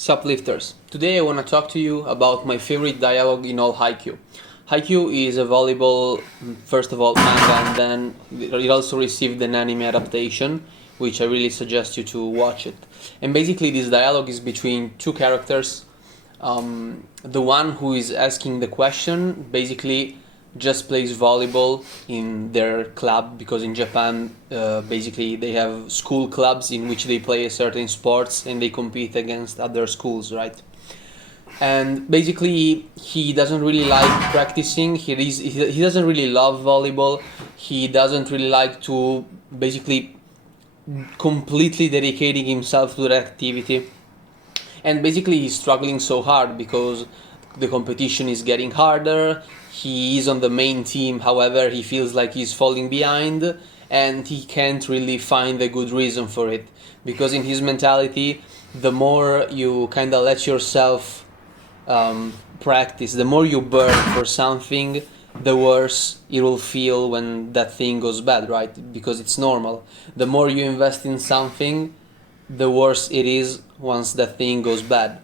Suplifters. Today I want to talk to you about my favorite dialogue in all Haikyuu. Haikyuu is a volleyball, first of all, manga, and then it also received an anime adaptation, which I really suggest you to watch it. And basically this dialogue is between two characters. The one who is asking the question basically just plays volleyball in their club, because in Japan basically they have school clubs in which they play certain sports and they compete against other schools, right? And basically he doesn't really like practicing, he doesn't really love volleyball, he doesn't really like to basically completely dedicating himself to that activity, and basically he's struggling so hard because the competition is getting harder. He is on the main team, however he feels like he's falling behind and he can't really find a good reason for it, because in his mentality the more you kind of let yourself practice, the more you burn for something, the worse it will feel when that thing goes bad, right? Because it's normal. The more you invest in something, the worse it is once that thing goes bad.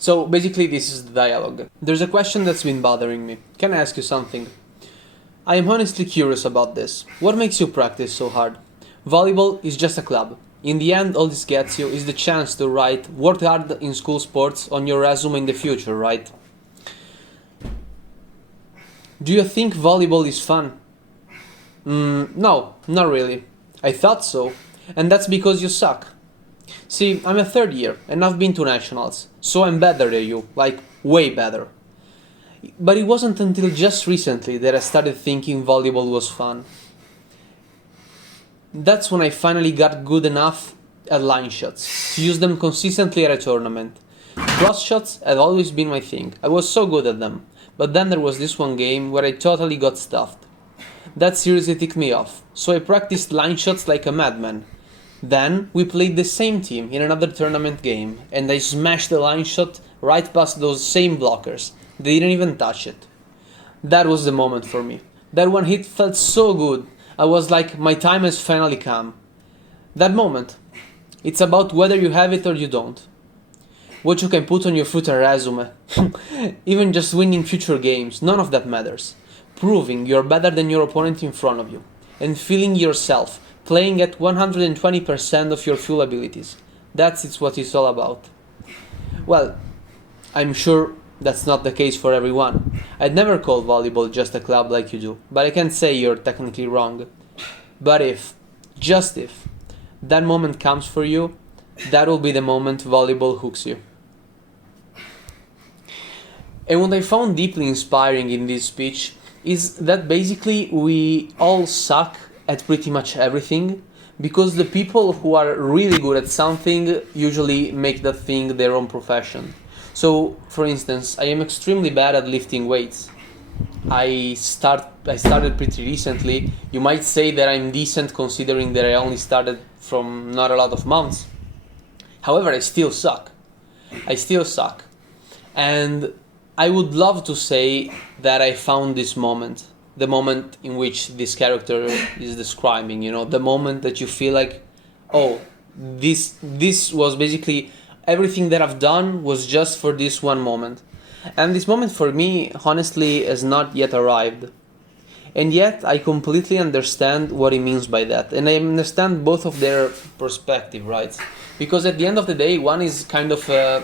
So basically this is the dialogue. There's a question that's been bothering me. Can I ask you something? I am honestly curious about this. What makes you practice so hard? Volleyball is just a club. In the end, all this gets you is the chance to write "worked hard in school sports" on your resume in the future, right? Do you think volleyball is fun? No, not really. I thought so. And that's because you suck. See, I'm a third year and I've been to nationals, so I'm better than you, like way better. But it wasn't until just recently that I started thinking volleyball was fun. That's when I finally got good enough at line shots, to use them consistently at a tournament. Cross shots had always been my thing, I was so good at them, but then there was this one game where I totally got stuffed. That seriously ticked me off, so I practiced line shots like a madman. Then we played the same team in another tournament game, and I smashed the line shot right past those same blockers. They didn't even touch it. That was the moment for me. That one hit felt so good. I was like, my time has finally come. That moment. It's about whether you have it or you don't. What you can put on your future resume. Even just winning future games, none of that matters. Proving you're better than your opponent in front of you. And feeling yourself, playing at 120% of your full abilities. That's what it's all about. Well, I'm sure that's not the case for everyone. I'd never call volleyball just a club like you do, but I can't say you're technically wrong. But if, just if, that moment comes for you, that will be the moment volleyball hooks you. And what I found deeply inspiring in this speech is that basically we all suck at pretty much everything, because the people who are really good at something usually make that thing their own profession. So, for instance, I am extremely bad at lifting weights. I started pretty recently. You might say that I'm decent considering that I only started from not a lot of months. However, I still suck. I still suck. And I would love to say that I found this moment. The moment in which this character is describing, the moment that you feel like, oh, this was basically everything that I've done was just for this one moment. And this moment for me, honestly, has not yet arrived. And yet, I completely understand what he means by that. And I understand both of their perspective, right? Because at the end of the day, one is kind of a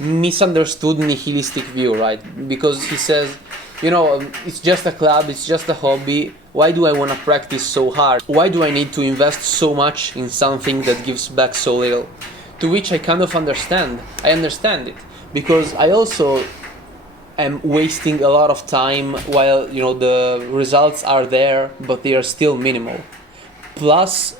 misunderstood nihilistic view, right? Because he says, it's just a club, it's just a hobby. Why do I want to practice so hard? Why do I need to invest so much in something that gives back so little? To which I kind of understand. I understand it. Because I also am wasting a lot of time while, the results are there, but they are still minimal. Plus,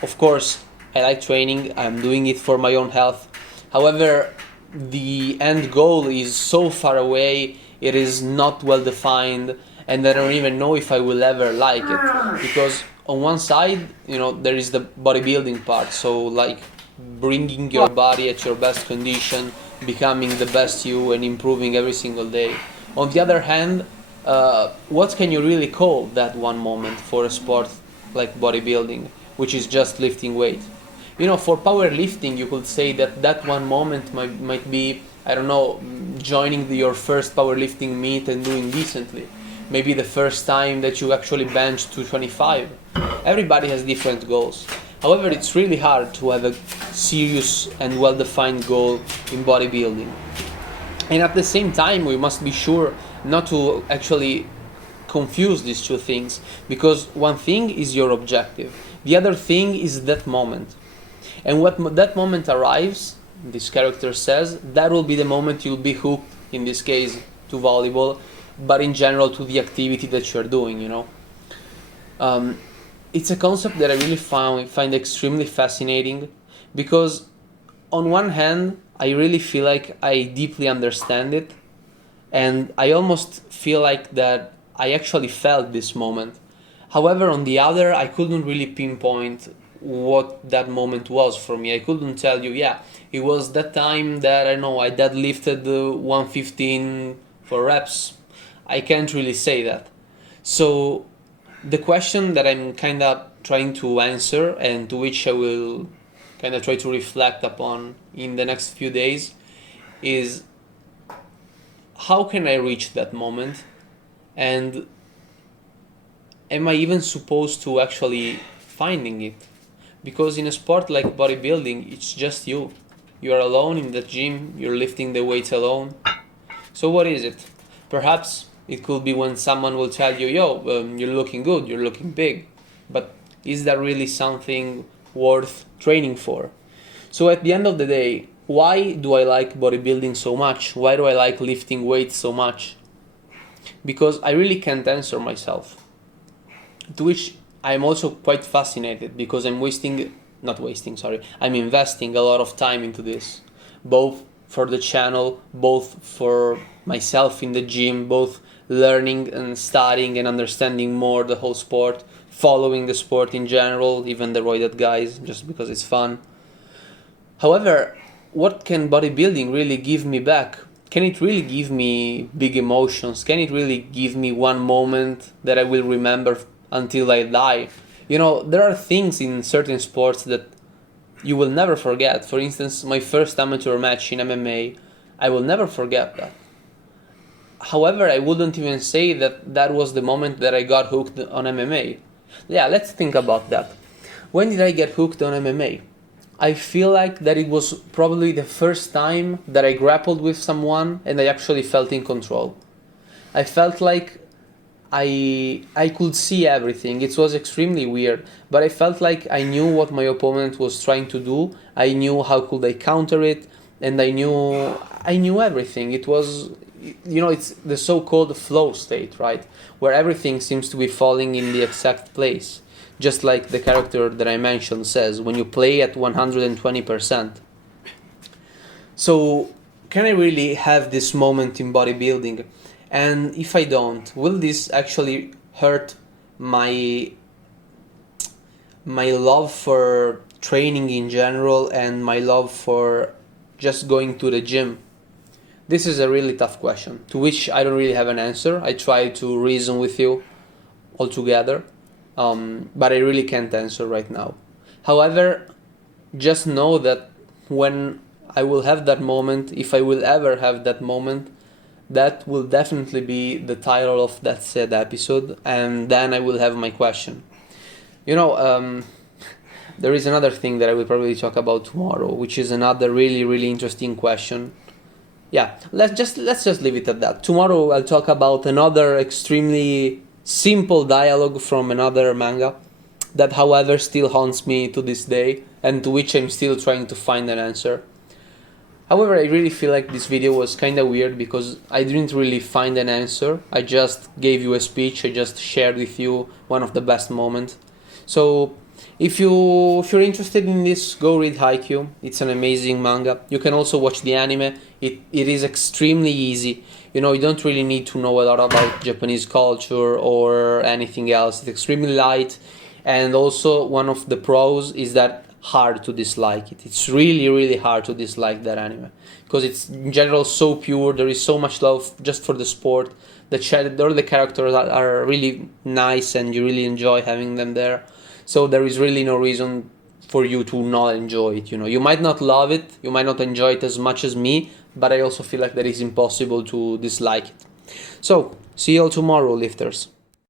of course, I like training, I'm doing it for my own health. However, the end goal is so far away, it is not well defined, and I don't even know if I will ever like it. Because on one side, there is the bodybuilding part, so like bringing your body at your best condition, becoming the best you and improving every single day. On the other hand, what can you really call that one moment for a sport like bodybuilding, which is just lifting weight? You know, for powerlifting, you could say that that one moment might be, I don't know, joining your first powerlifting meet and doing decently. Maybe the first time that you actually bench 225. Everybody has different goals. However, it's really hard to have a serious and well-defined goal in bodybuilding. And at the same time, we must be sure not to actually confuse these two things, because one thing is your objective, the other thing is that moment. And when that moment arrives, this character says, that will be the moment you'll be hooked, in this case, to volleyball, but in general to the activity that you're doing, you know. It's a concept that I really find extremely fascinating, because on one hand, I really feel like I deeply understand it, and I almost feel like that I actually felt this moment. However, on the other, I couldn't really pinpoint what that moment was for me. I couldn't tell you, yeah, it was that time that, I know, I deadlifted 115 for reps. I can't really say that. So the question that I'm kind of trying to answer, and to which I will kind of try to reflect upon in the next few days, is how can I reach that moment? And am I even supposed to actually finding it? Because in a sport like bodybuilding, it's just you. You are alone in the gym, you're lifting the weights alone. So what is it? Perhaps it could be when someone will tell you, yo, you're looking good, you're looking big. But is that really something worth training for? So at the end of the day, why do I like bodybuilding so much? Why do I like lifting weights so much? Because I really can't answer myself. To which I'm also quite fascinated, because I'm investing a lot of time into this, both for the channel, both for myself in the gym, both learning and studying and understanding more the whole sport, following the sport in general, even the roided guys, just because it's fun. However, what can bodybuilding really give me back? Can it really give me big emotions? Can it really give me one moment that I will remember until I die? You know, there are things in certain sports that you will never forget. For instance, my first amateur match in MMA, I will never forget that. However, I wouldn't even say that that was the moment that I got hooked on MMA. Yeah, let's think about that. When did I get hooked on MMA? I feel like that it was probably the first time that I grappled with someone and I actually felt in control. I felt like I could see everything. It was extremely weird, but I felt like I knew what my opponent was trying to do. I knew how could I counter it, and I knew everything. It was, you know, it's the so-called flow state, right? Where everything seems to be falling in the exact place. Just like the character that I mentioned says, when you play at 120%. So, can I really have this moment in bodybuilding? And if I don't, will this actually hurt my love for training in general and my love for just going to the gym? This is a really tough question, to which I don't really have an answer. I try to reason with you altogether, but I really can't answer right now. However, just know that when I will have that moment, if I will ever have that moment, that will definitely be the title of that said episode, and then I will have my question. You know, there is another thing that I will probably talk about tomorrow, which is another really interesting question. Yeah, let's just leave it at that. Tomorrow I'll talk about another extremely simple dialogue from another manga that, however, still haunts me to this day and to which I'm still trying to find an answer. However, I really feel like this video was kind of weird because I didn't really find an answer. I just gave you a speech, I just shared with you one of the best moments. So if you're interested in this, go read Haikyuu. It's an amazing manga. You can also watch the anime. It is extremely easy. You know, you don't really need to know a lot about Japanese culture or anything else. It's extremely light, and also one of the pros is that hard to dislike it. It's really hard to dislike that anime because it's in general so pure. There is so much love just for the sport. All the characters are really nice and you really enjoy having them there. So there is really no reason for you to not enjoy it. You might not love it, you might not enjoy it as much as me, but I also feel like that it's impossible to dislike it. So see you all tomorrow, lifters.